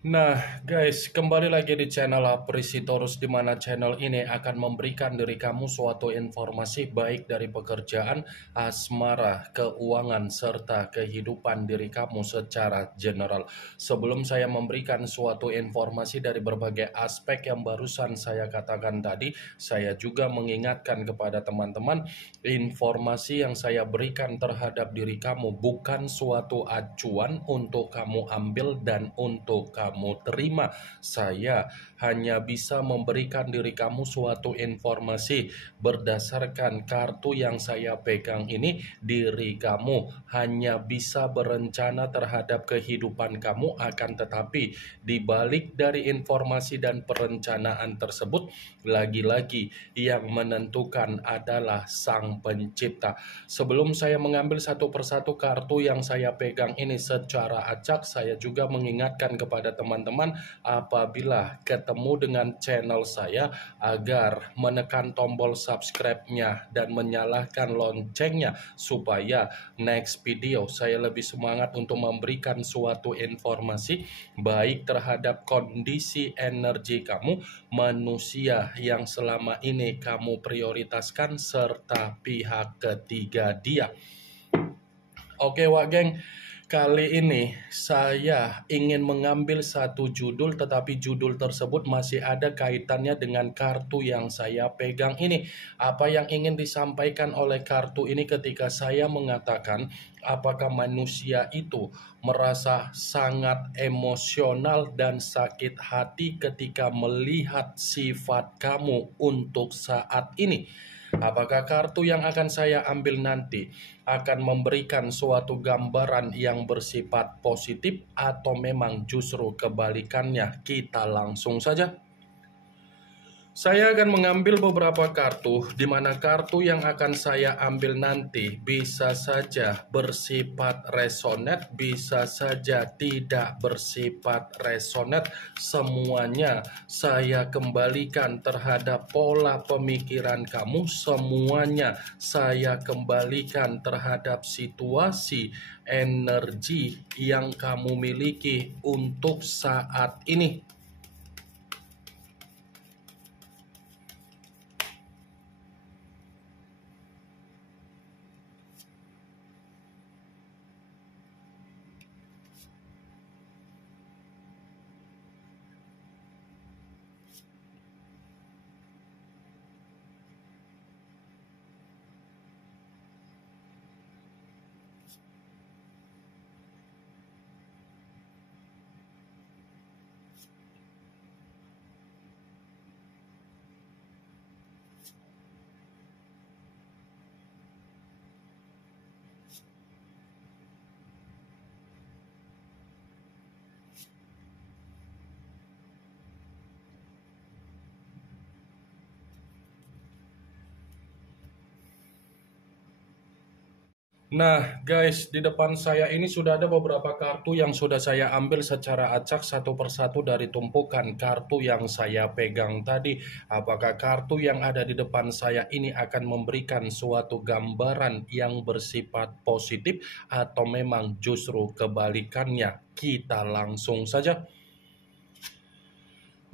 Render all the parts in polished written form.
Nah, guys, kembali lagi di channel Aprisitorus, di mana channel ini akan memberikan diri kamu suatu informasi baik dari pekerjaan, asmara, keuangan, serta kehidupan diri kamu secara general. Sebelum saya memberikan suatu informasi dari berbagai aspek yang barusan saya katakan tadi, saya juga mengingatkan kepada teman-teman, informasi yang saya berikan terhadap diri kamu bukan suatu acuan untuk kamu ambil dan untuk kamu terima. Saya hanya bisa memberikan diri kamu suatu informasi berdasarkan kartu yang saya pegang ini. Diri kamu hanya bisa berencana terhadap kehidupan kamu, akan tetapi di balik dari informasi dan perencanaan tersebut, lagi-lagi yang menentukan adalah Sang Pencipta. Sebelum saya mengambil satu persatu kartu yang saya pegang ini secara acak, saya juga mengingatkan kepada teman-teman apabila ketemu dengan channel saya agar menekan tombol subscribe-nya dan menyalakan loncengnya supaya next video saya lebih semangat untuk memberikan suatu informasi baik terhadap kondisi energi kamu, manusia yang selama ini kamu prioritaskan, serta pihak ketiga dia. Oke Wak Geng, kali ini saya ingin mengambil satu judul, tetapi judul tersebut masih ada kaitannya dengan kartu yang saya pegang ini. Apa yang ingin disampaikan oleh kartu ini ketika saya mengatakan apakah manusia itu merasa sangat emosional dan sakit hati ketika melihat sifat kamu untuk saat ini? Apakah kartu yang akan saya ambil nanti akan memberikan suatu gambaran yang bersifat positif atau memang justru kebalikannya? Kita langsung saja. Saya akan mengambil beberapa kartu, di mana kartu yang akan saya ambil nanti bisa saja bersifat resonate, bisa saja tidak bersifat resonate. Semuanya saya kembalikan terhadap pola pemikiran kamu, semuanya saya kembalikan terhadap situasi energi yang kamu miliki untuk saat ini. Nah guys, di depan saya ini sudah ada beberapa kartu yang sudah saya ambil secara acak satu persatu dari tumpukan kartu yang saya pegang tadi. Apakah kartu yang ada di depan saya ini akan memberikan suatu gambaran yang bersifat positif atau memang justru kebalikannya? Kita langsung saja.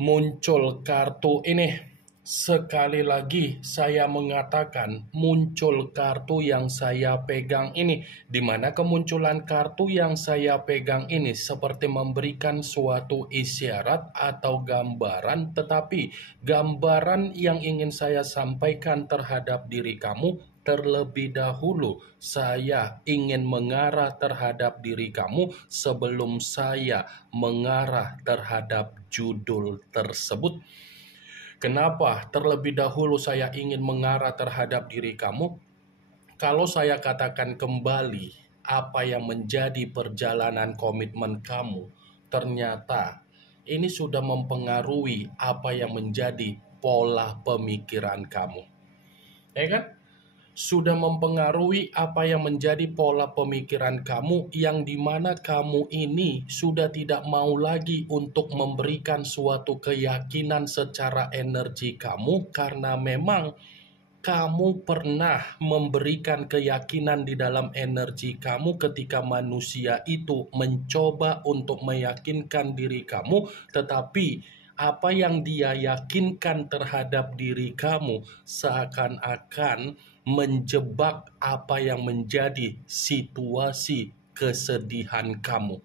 Muncul kartu ini. Sekali lagi saya mengatakan muncul kartu yang saya pegang ini, di mana kemunculan kartu yang saya pegang ini seperti memberikan suatu isyarat atau gambaran, tetapi gambaran yang ingin saya sampaikan terhadap diri kamu terlebih dahulu saya ingin mengarah terhadap diri kamu sebelum saya mengarah terhadap judul tersebut. Kenapa terlebih dahulu saya ingin mengarah terhadap diri kamu? Kalau saya katakan kembali apa yang menjadi perjalanan komitmen kamu, ternyata ini sudah mempengaruhi apa yang menjadi pola pemikiran kamu. Ya kan? Sudah mempengaruhi apa yang menjadi pola pemikiran kamu, yang dimana kamu ini sudah tidak mau lagi untuk memberikan suatu keyakinan secara energi kamu, karena memang kamu pernah memberikan keyakinan di dalam energi kamu ketika manusia itu mencoba untuk meyakinkan diri kamu, tetapi apa yang dia yakinkan terhadap diri kamu seakan-akan menjebak apa yang menjadi situasi kesedihan kamu.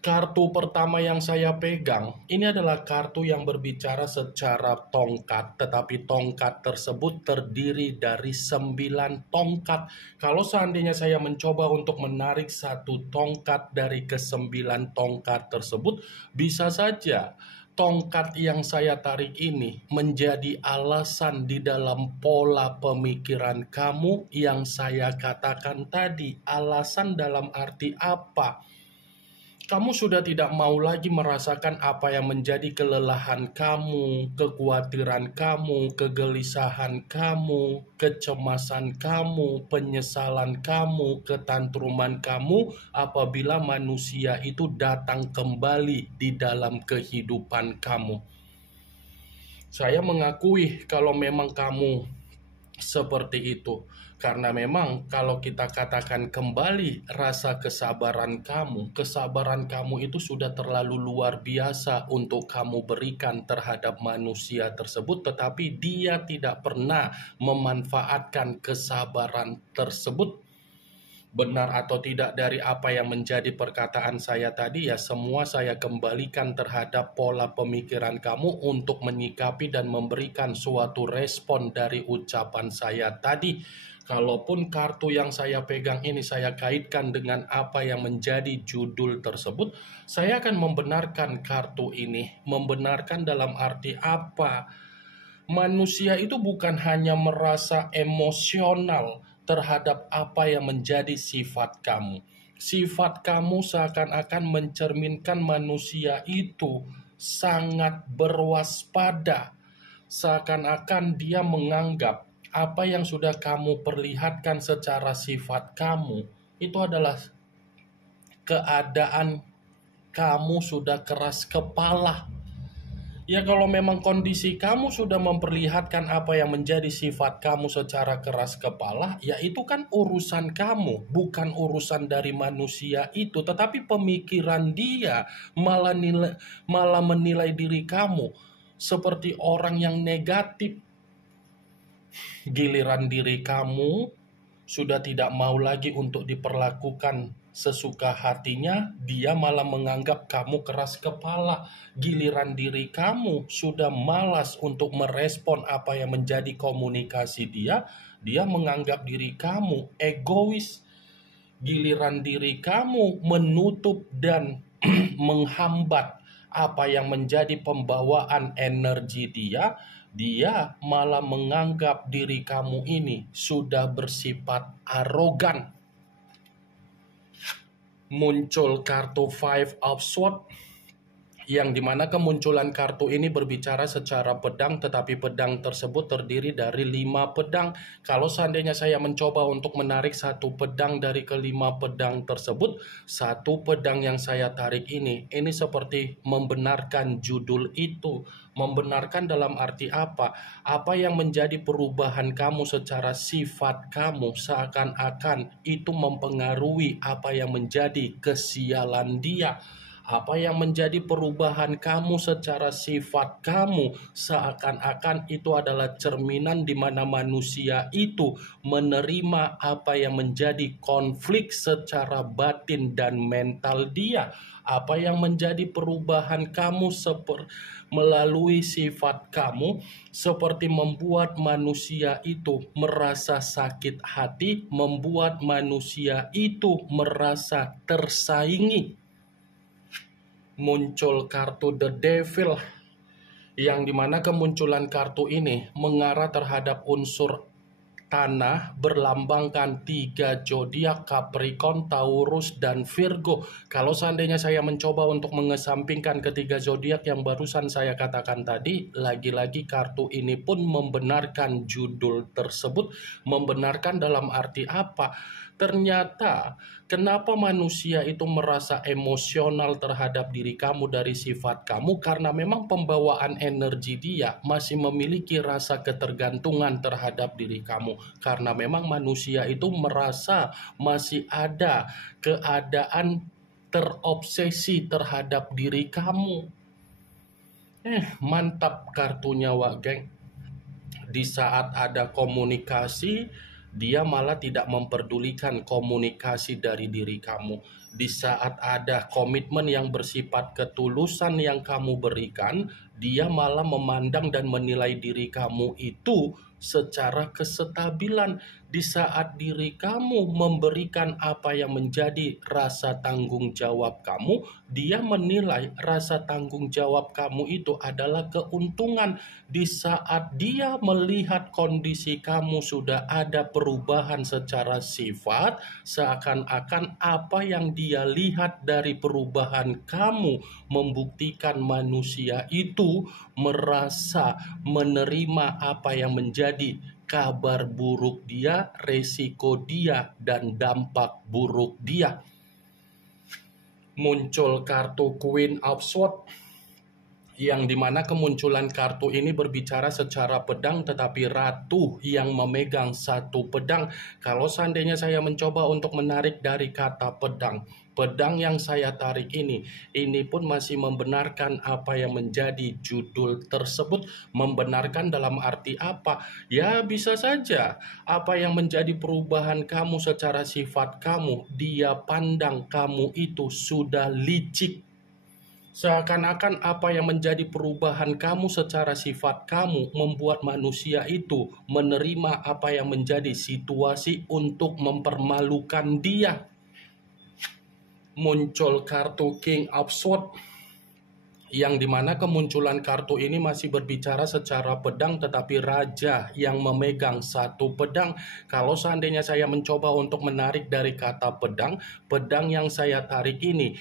Kartu pertama yang saya pegang, ini adalah kartu yang berbicara secara tongkat, tetapi tongkat tersebut terdiri dari 9 tongkat. Kalau seandainya saya mencoba untuk menarik satu tongkat dari ke-9 tongkat tersebut, bisa saja tongkat yang saya tarik ini menjadi alasan di dalam pola pemikiran kamu yang saya katakan tadi. Alasan dalam arti apa? Kamu sudah tidak mau lagi merasakan apa yang menjadi kelelahan kamu, kekhawatiran kamu, kegelisahan kamu, kecemasan kamu, penyesalan kamu, ketantruman kamu apabila manusia itu datang kembali di dalam kehidupan kamu. Saya mengakui kalau memang kamu seperti itu. Karena memang kalau kita katakan kembali rasa kesabaran kamu itu sudah terlalu luar biasa untuk kamu berikan terhadap manusia tersebut, tetapi dia tidak pernah memanfaatkan kesabaran tersebut. Benar atau tidak dari apa yang menjadi perkataan saya tadi, ya semua saya kembalikan terhadap pola pemikiran kamu untuk menyikapi dan memberikan suatu respon dari ucapan saya tadi. Kalaupun kartu yang saya pegang ini saya kaitkan dengan apa yang menjadi judul tersebut, saya akan membenarkan kartu ini. Membenarkan dalam arti apa? Manusia itu bukan hanya merasa emosional terhadap apa yang menjadi sifat kamu. Sifat kamu seakan-akan mencerminkan manusia itu sangat berwaspada. Seakan-akan dia menganggap apa yang sudah kamu perlihatkan secara sifat kamu itu adalah keadaan kamu sudah keras kepala. Ya kalau memang kondisi kamu sudah memperlihatkan apa yang menjadi sifat kamu secara keras kepala, ya itu kan urusan kamu, bukan urusan dari manusia itu. Tetapi pemikiran dia malah menilai diri kamu seperti orang yang negatif. Giliran diri kamu sudah tidak mau lagi untuk diperlakukan sesuka hatinya, dia malah menganggap kamu keras kepala. Giliran diri kamu sudah malas untuk merespon apa yang menjadi komunikasi dia menganggap diri kamu egois. Giliran diri kamu menutup dan menghambat apa yang menjadi pembawaan energi dia malah menganggap diri kamu ini sudah bersifat arogan. Muncul kartu Five of Swords, yang dimana kemunculan kartu ini berbicara secara pedang, tetapi pedang tersebut terdiri dari 5 pedang. Kalau seandainya saya mencoba untuk menarik satu pedang dari kelima pedang tersebut, satu pedang yang saya tarik ini seperti membenarkan judul itu. Membenarkan dalam arti apa? Apa yang menjadi perubahan kamu secara sifat kamu seakan-akan itu mempengaruhi apa yang menjadi kesialan dia. Apa yang menjadi perubahan kamu secara sifat kamu seakan-akan itu adalah cerminan di mana manusia itu menerima apa yang menjadi konflik secara batin dan mental dia. Apa yang menjadi perubahan kamu melalui sifat kamu seperti membuat manusia itu merasa sakit hati, membuat manusia itu merasa tersaingi. Muncul kartu The Devil, yang dimana kemunculan kartu ini mengarah terhadap unsur tanah berlambangkan 3 zodiak Capricorn, Taurus, dan Virgo. Kalau seandainya saya mencoba untuk mengesampingkan ketiga zodiak yang barusan saya katakan tadi, lagi-lagi kartu ini pun membenarkan judul tersebut. Membenarkan dalam arti apa? Ternyata, kenapa manusia itu merasa emosional terhadap diri kamu dari sifat kamu? Karena memang pembawaan energi dia masih memiliki rasa ketergantungan terhadap diri kamu. Karena memang manusia itu merasa masih ada keadaan terobsesi terhadap diri kamu. Mantap kartunya, Wak Geng. Di saat ada komunikasi, dia malah tidak memperdulikan komunikasi dari diri kamu. Di saat ada komitmen yang bersifat ketulusan yang kamu berikan, dia malah memandang dan menilai diri kamu itu secara kesetabilan. Di saat diri kamu memberikan apa yang menjadi rasa tanggung jawab kamu, dia menilai rasa tanggung jawab kamu itu adalah keuntungan. Di saat dia melihat kondisi kamu sudah ada perubahan secara sifat, seakan-akan apa yang dia lihat dari perubahan kamu membuktikan manusia itu merasa menerima apa yang menjadi kabar buruk dia, resiko dia, dan dampak buruk dia. Muncul kartu Queen of Swords, yang dimana kemunculan kartu ini berbicara secara pedang, tetapi ratu yang memegang satu pedang. Kalau seandainya saya mencoba untuk menarik dari kata pedang, pedang yang saya tarik ini pun masih membenarkan apa yang menjadi judul tersebut. Membenarkan dalam arti apa? Ya bisa saja apa yang menjadi perubahan kamu secara sifat kamu, dia pandang kamu itu sudah licik. Seakan-akan apa yang menjadi perubahan kamu secara sifat kamu membuat manusia itu menerima apa yang menjadi situasi untuk mempermalukan dia. Muncul kartu King of Swords, yang dimana kemunculan kartu ini masih berbicara secara pedang, tetapi raja yang memegang satu pedang. Kalau seandainya saya mencoba untuk menarik dari kata pedang, pedang yang saya tarik ini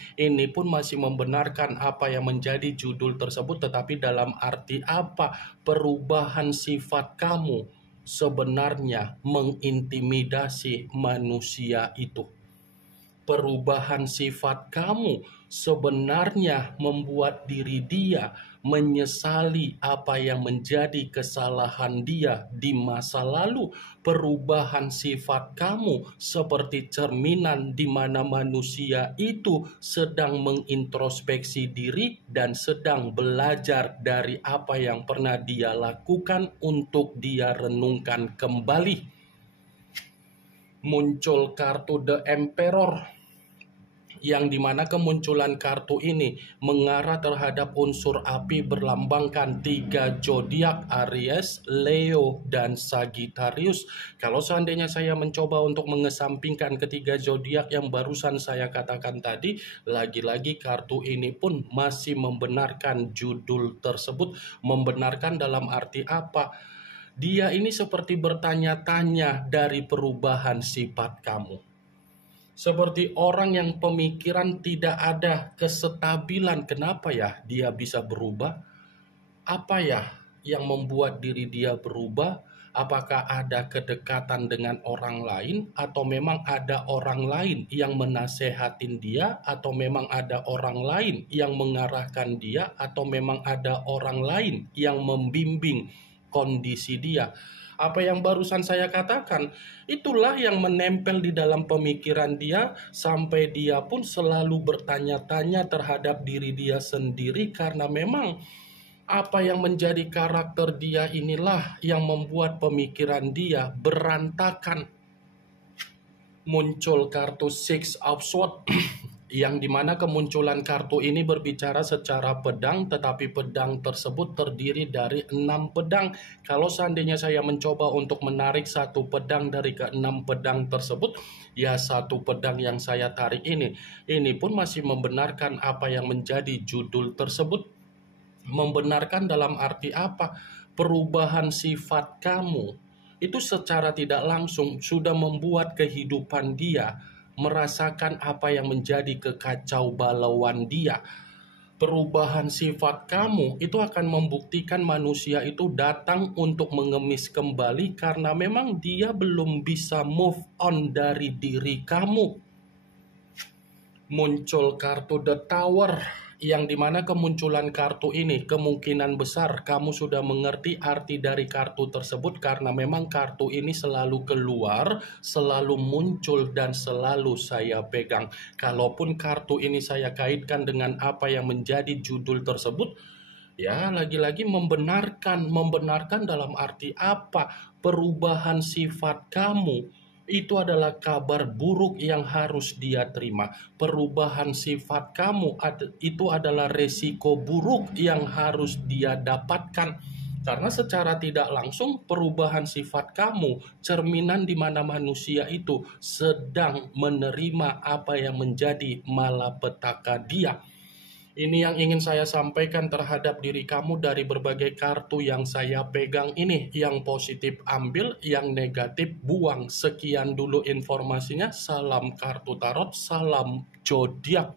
pun masih membenarkan apa yang menjadi judul tersebut, tetapi dalam arti apa? Perubahan sifat kamu sebenarnya mengintimidasi manusia itu. Perubahan sifat kamu sebenarnya membuat diri dia menyesali apa yang menjadi kesalahan dia di masa lalu. Perubahan sifat kamu seperti cerminan di mana manusia itu sedang mengintrospeksi diri dan sedang belajar dari apa yang pernah dia lakukan untuk dia renungkan kembali. Muncul kartu The Emperor, yang dimana kemunculan kartu ini mengarah terhadap unsur api berlambangkan 3 zodiak, Aries, Leo, dan Sagittarius. Kalau seandainya saya mencoba untuk mengesampingkan ketiga zodiak yang barusan saya katakan tadi, lagi-lagi kartu ini pun masih membenarkan judul tersebut. Membenarkan dalam arti apa? Dia ini seperti bertanya-tanya dari perubahan sifat kamu. Seperti orang yang pemikiran tidak ada kesetabilan. Kenapa ya dia bisa berubah? Apa ya yang membuat diri dia berubah? Apakah ada kedekatan dengan orang lain? Atau memang ada orang lain yang menasehatin dia? Atau memang ada orang lain yang mengarahkan dia? Atau memang ada orang lain yang membimbing kondisi dia? Apa yang barusan saya katakan, itulah yang menempel di dalam pemikiran dia sampai dia pun selalu bertanya-tanya terhadap diri dia sendiri, karena memang apa yang menjadi karakter dia inilah yang membuat pemikiran dia berantakan. Muncul kartu Six of Swords, yang dimana kemunculan kartu ini berbicara secara pedang, tetapi pedang tersebut terdiri dari 6 pedang. Kalau seandainya saya mencoba untuk menarik satu pedang dari ke-6 pedang tersebut, ya satu pedang yang saya tarik ini pun masih membenarkan apa yang menjadi judul tersebut. Membenarkan dalam arti apa? Perubahan sifat kamu itu secara tidak langsung sudah membuat kehidupan dia merasakan apa yang menjadi kekacau balauan dia. Perubahan sifat kamu itu akan membuktikan manusia itu datang untuk mengemis kembali karena memang dia belum bisa move on dari diri kamu. Muncul kartu The Tower, yang dimana kemunculan kartu ini kemungkinan besar kamu sudah mengerti arti dari kartu tersebut karena memang kartu ini selalu keluar, selalu muncul dan selalu saya pegang. Kalaupun kartu ini saya kaitkan dengan apa yang menjadi judul tersebut, ya lagi-lagi membenarkan dalam arti apa? Perubahan sifat kamu itu adalah kabar buruk yang harus dia terima. Perubahan sifat kamu itu adalah resiko buruk yang harus dia dapatkan. Karena secara tidak langsung perubahan sifat kamu cerminan di mana manusia itu sedang menerima apa yang menjadi malapetaka dia. Ini yang ingin saya sampaikan terhadap diri kamu dari berbagai kartu yang saya pegang ini. Yang positif ambil, yang negatif buang. Sekian dulu informasinya. Salam kartu tarot, salam zodiak.